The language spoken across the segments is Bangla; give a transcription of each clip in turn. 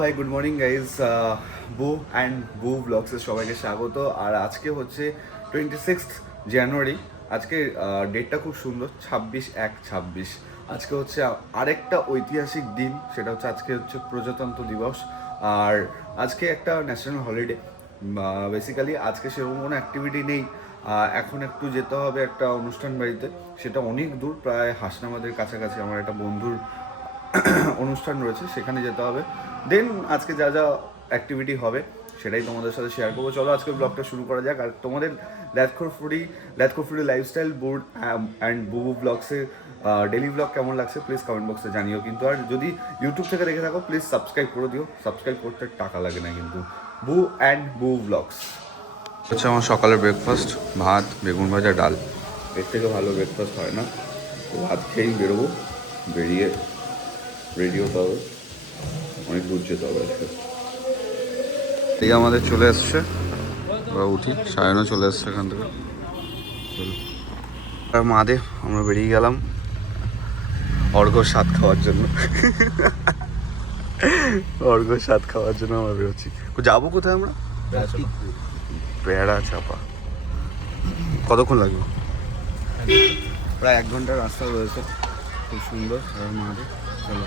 হাই গুড মর্নিং গাইজ, বু অ্যান্ড বু ব্লগসের সবাইকে স্বাগত। আর আজকে হচ্ছে 26th জানুয়ারি। আজকে ডেটটা খুব সুন্দর, 26/1/26। আজকে হচ্ছে আরেকটা ঐতিহাসিক দিন, সেটা হচ্ছে আজকে হচ্ছে প্রজাতন্ত্র দিবস। আর আজকে একটা ন্যাশনাল হলিডে। বেসিক্যালি আজকে সেরকম কোনো অ্যাক্টিভিটি নেই। এখন একটু যেতে হবে একটা অনুষ্ঠান বাড়িতে, সেটা অনেক দূর, প্রায় হাসনাবাদের কাছাকাছি। আমার একটা বন্ধুর অনুষ্ঠান রয়েছে, সেখানে যেতে হবে। দেন আজকে যা যা অ্যাক্টিভিটি হবে সেটাই তোমাদের সাথে শেয়ার করবো। চলো আজকে ব্লগটা শুরু করা যাক। আর তোমাদের ল্যাথখোর ফুডি লাইফস্টাইল বুড অ্যান্ড বুবু ব্লগসের ডেলি ব্লগ কেমন লাগছে প্লিজ কমেন্ট বক্সে জানিও। কিন্তু আর যদি ইউটিউব থেকে দেখে থাকো প্লিজ সাবস্ক্রাইব করে দিও। সাবস্ক্রাইব করতে টাকা লাগে না কিন্তু। বু অ্যান্ড বু ব্লগস হচ্ছে আমার সকালের ব্রেকফাস্ট, ভাত, বেগুন ভাজা, ডাল। এর থেকে ভালো ব্রেকফাস্ট হয় না। তো ভাত খেয়েই বেরোবো, বেরিয়ে রেডি হতে হবে, অনেক দূর যেতে হবে আজকে। এই আমাদের চলে এসছে, আমরা উঠি। সায়নও চলে এসছে এখান থেকে। আর মাদে আমরা বেরিয়ে গেলাম অর্ঘ্য স্বাদ খাওয়ার জন্য। অর্ঘ্য স্বাদ খাওয়ার জন্য আমরা বেরোচ্ছি। যাবো কোথায় আমরা? বেড়া চাপা। কতক্ষণ লাগবে? প্রায় 1 ঘন্টার রাস্তা রয়েছে। খুব সুন্দর মাদে। চলো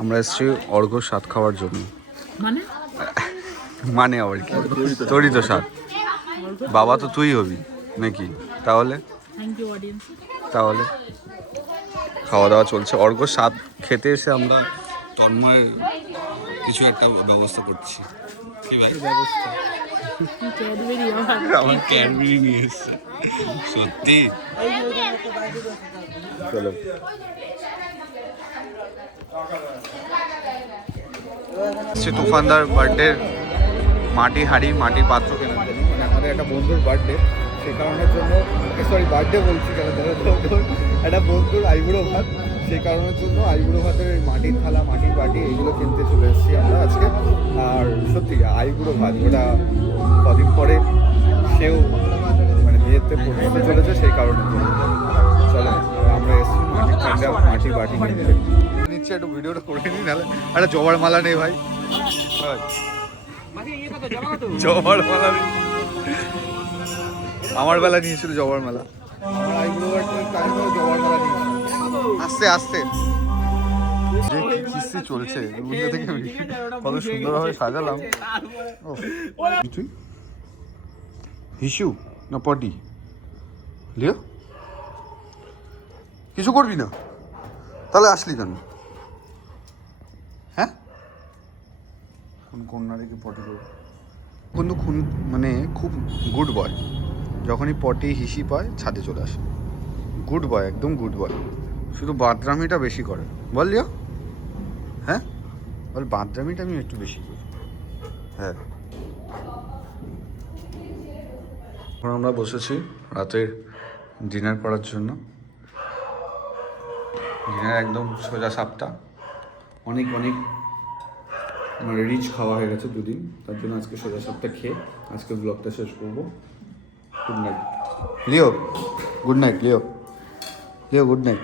আমরা এসেছি অর্ঘ্য স্বাদ খাওয়ার জন্য। মানে আবার কি? তোরই তো স্বাদ। বাবা তো তুই হবি নাকি? তাহলে তাহলে খাওয়া দাওয়া চলছে। অর্ঘ্য স্বাদ খেতে এসে আমরা তন্ময় কিছু একটা ব্যবস্থা করছি। কি ভাই ব্যবস্থা? আমার ক্যাডবেরি নিয়ে এসছে। সত্যি? চলো তুফানদার বার্থডে মাটি হাঁড়ি মাটির পাত্র কেনার জন্য, মানে আমাদের একটা বন্ধুর বার্থডে, সেই কারণের জন্য, সরি বার্থডে বলছি কেন, একটা বন্ধুর আইবুড়ো ভাত, সেই কারণের জন্য আইবুড়ো ভাতের মাটির থালা, মাটির বাটি, এগুলো কিনতে চলে এসেছি আমরা আজকে। আর সত্যি আইবুড়ো ভাত, ওটা কদিন পরে সেও মানে বিয়েতে পড়তে চলেছে, সেই কারণের জন্য। চলো আমরা এসেছি মাটির ঠান্ডা মাটির বাটি কিনতে। নিচ্ছে একটু ভিডিওটা করে নিই, নাহলে একটা জবার মালা নেই ভাই। জবার মালা নেই, আমার বেলা নিয়েছিল জবার মালা। আমার আইবুড়ো জবার মালা নিয়েছিল। আস্তে আস্তে যে কিস্তি চলছে থেকে কত সুন্দরভাবে সাজালাম। তুই হিসু না পটি লিও কিছু করবি না? তাহলে আসলি কেন? হ্যাঁ, কোন কন্যা রেখে পটি করবো? কিন্তু মানে খুব গুড বয়, যখনই পটি হিসি পায় ছাদে চলে আসে। গুড বয়, একদম গুড বয়। শুধু বাদরামিটা বেশি করে। বল লিও, হ্যাঁ বল, বাদরামিটা আমি একটু বেশি করি। হ্যাঁ, এখন আমরা বসেছি রাতের ডিনার করার জন্য। ডিনার একদম সোজা সাপটা, অনেক অনেক মানে রিচ খাওয়া হয়ে গেছে দুদিন, তার জন্য আজকে সোজা সাপটা খেয়ে আজকে ব্লগটা শেষ করবো। গুড নাইট লিও, গুড নাইট লিও, লিও গুড নাইট।